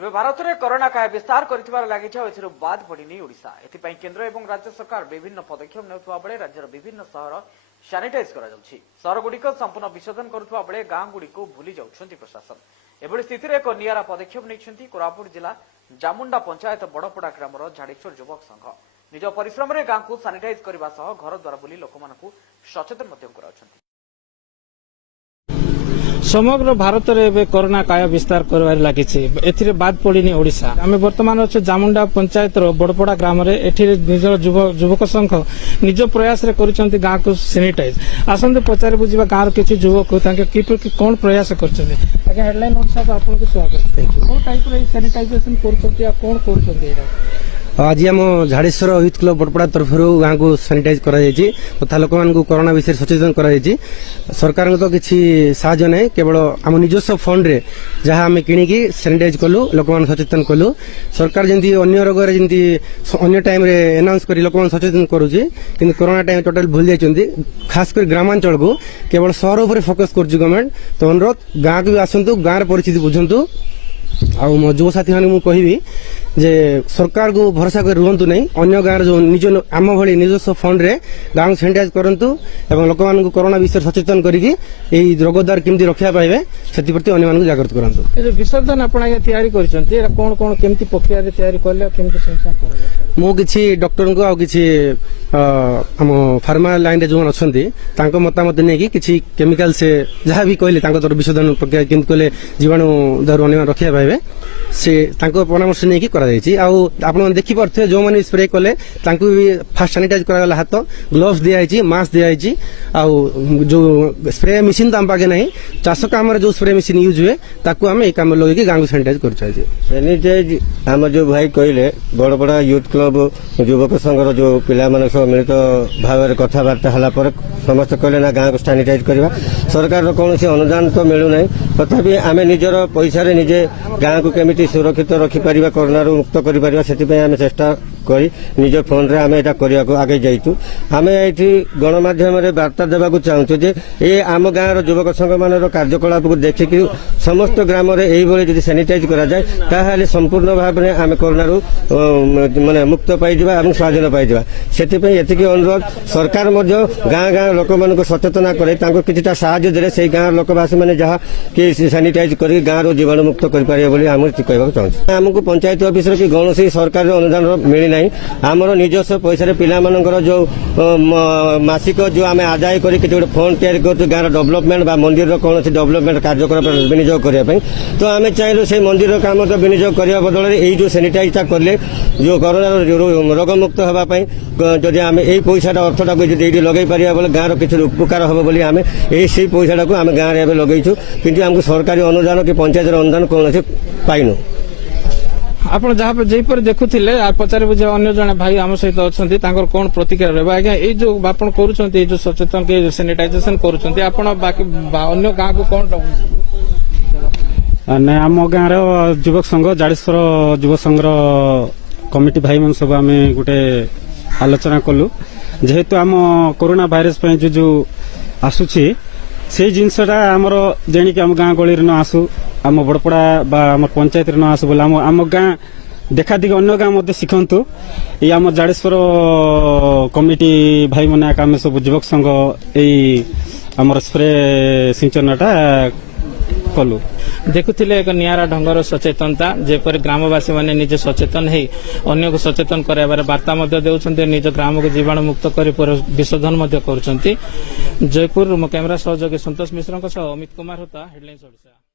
तेज भारत में कोरोना काय विस्तार कर लगी बाद पड़नी ओडिशा एथिपाई केंद्र और राज्य सरकार विभिन्न पदक्षेप नेउथुवा बेले राज्यर विभिन्न सहर सानिटाइज सहर गुड़िक संपूर्ण विशोधन करुवा बेले गाँ गुड़िक भूली जाउछंती प्रशासन एभली स्थिति एक निरा पदक्षेप नहीं कोरापुट जिला जामुंडा पंचायत बड़पड़ा ग्रामर झाड़ेश्वर युवक संघ निज परिश्रम में गाँ को सानिटाइज करने घर द्वार बुली लोक सचेतन कराउछंती। समग्र भारत में कोरोना काय विस्तार कर लगी बाद पड़नी ओडिशा आम बर्तमान अच्छे जामुंडा पंचायत बड़पड़ा ग्राम निज युवक संघ निज प्रयास गाँ को सानिटाइज आसते पचारे बुझा गाँव किसी युवक कौन प्रयास कर हेडलाइन ओडिशा को आपको स्वागत कौन टाइप सानिटाइजेशन कर आज आम झाड़ेश्वर यूथ क्लब बड़पड़ा तरफ गाँव को सानिटाइज तथा लोक कोरोना विषय सचेतन कर सरकार तो किसी साहय ना केवल आम निजस्व फंड रे जहाँ आम किणिकी सानिटाइज कलु लोक सचेतन कलु सरकार जमी अन्य रोग अन्य टाइम एनाउंस कर लोक सचेतन करुच्ची कि कोरोना टाइम टोटाल भूल जाती खास कर ग्रामांचल को केवल सहर उपर फोकस कर गवर्नमेंट तो अनुरोध गाँव को भी आसतु गाँव परिस्थिति बुझंतु आ मो युव साथी मैंने मुझे जे सरकार को भरोसा कर रुहतु नहीं अन्य गाँव जो निज आम भली निजस्व फंड रे गाँव सानिटाइज करंतु एवं लोक मानक कोरोना विषय सचेतन करिकी एई रोग द्वारा केमती रक्षा पाइबे सेति प्रति अन्य मानक जागृत करंतु। ए जो विसर्जन आपण आगे तयारी करिसंती एरा कोन कोन केमती प्रक्रिया रे तयारी करले केमती सेंसन करले मो किछि डॉक्टर को आ किछि हम फार्मा लाइन रे जो अछंती तांको मतामत नै कि किछि केमिकल से जहाँ भी कहले तांको तर विसर्जन प्रक्रिया केमती कहले जीवाणु द्वारा अन्य रक्षा पाइबे से तांको परामर्श नै कि करा जायछि आ आपण देखि परथे जो माने स्प्रे कले तांको भी फास्ट सैनिटाइज करा हाथ ग्लोव्स दिया जायछि मास्क दिया जायछि आ जो स्प्रे मशीन तो हम पागे नहीं चाष काम जो स्प्रे मशीन यूज हुए ताकू हम ए काम लगे गाँव को सैनिटाइज कर सैनिटाइज आम जो भाई कहले बड़ बड़ा यूथ क्लब युवक संघर जो पिला सब मिलित भाव कथबार्ता है समस्त कहले ना गाँव को सैनिटाइज करवा सरकार कौन अनुदान तो मिलूना तथापि आम निजर पैसा निजे गाँव को केमी सुरक्षित रखिपर कोरोना मुक्त कर चेष्टा कर निज फोन रे आम यहाँ करने आगे जाइचु आम ये गणमाध्यम वार्ता देवाक चाहूँ जे ये आम गाँव युवक संघ मान कार्यकलाप को देखिक समस्त ग्राम यही सैनिटाइज करा जाए ताहले संपूर्ण भाव में आम कोरोना माने मुक्त पाइबा स्वाधीन पाइबा से अनुरोध सरकार गाँ गाँ लोक मान सचेतना करे किछिटा साहाय्य देले से गाँव लोकवासी मैंने जहाँ कि सैनिटाइज कर गाँव जीवाणु मुक्त कर आम कहवाक चाहूँ आमको पंचायत ऑफिस कि कौन सरकार अनुदान मिली ना आमर निजस्व पैसा पिलाମାନଙ୍କର जो मासिक जो आम आदाय करके फंड तैयारी कर गाँव डेवलपमेंट मंदिर कौन डेवलपमेंट कार्यक्रम विनियोग करने तो आम चाहिए से मंदिर काम तो विनियोग करने बदल ये जो सैनिटाइजटा कले जो कोरोना रोग मुक्त होगापाई जदि आम यही पैसा अर्थटा को लगे पारा बोले गाँव किसी उपकार हम बोली आम यही पैसा को आम गाँव में लगेचु कि आमको सरकारी अनुदान कि पंचायत अनुदान कौन पाइनु। आपण जहाँ पे जयपर देखुले पचारे बुझे अन्य जने भाई आम सहित अच्छा कौन प्रतिक्रिया रहा आज्ञा ये जो आप जो सचेतन के सैनिटाइजेशन कर बाकी अन्य गाँव को कौन ना आम गाँव युवक संघ झाड़ेश्वर युवक संघ कमिटी भाई मन सब आम गोटे आलोचना कलु जेहेतु आम कोरोना भाइरस जो आसूची से जिनसटा आमर जेणिक आम गाँ गली न आसू आम बड़पड़ा आम पंचायत न आसू बोले आम गाँ देखा देखी अन्य गाँव शिखु ये आम झाड़ेश्वर कमिटी भाई मैंने आम सब युवक संघ यही आमर स्प्रे सिंचनटा कलु देखुले एक नियारा ढंगर सचेतनता जेपर ग्रामवासी माने निजे सचेतन है अन्य को सचेतन कराइबार वार्ता देउछन्ते निज ग्राम को जीवाणु मुक्त कर विशोधन कर जयपुर कैमरा सहयोगी संतोष मिश्र अमित कुमार होता हेडलाइंस ओडिशा।